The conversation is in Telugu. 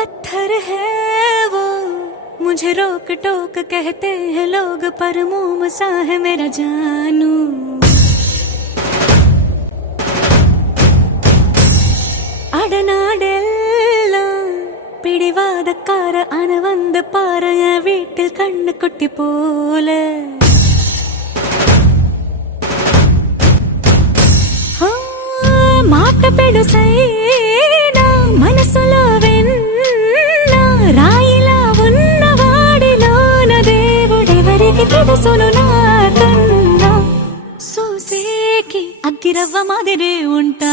पत्थर है वो, मुझे रोक टोक कहते हैं लोग, पर मोम सा है मेरा जानू। അടനാടെല്ലാം പിടിവാദക്കാര അനവന്ത് പാറയ വീട്ടിൽ കണ്ണുകുട്ടി പോലെ మాట పెడుసైనా మనసులో వెన్న రాయిలా ఉన్నవాడిలోన దేవుడెవరికి తెలుసును నాకన్నా. సూసేకి అగ్గిరవ్వ మాదిరే ఉంటా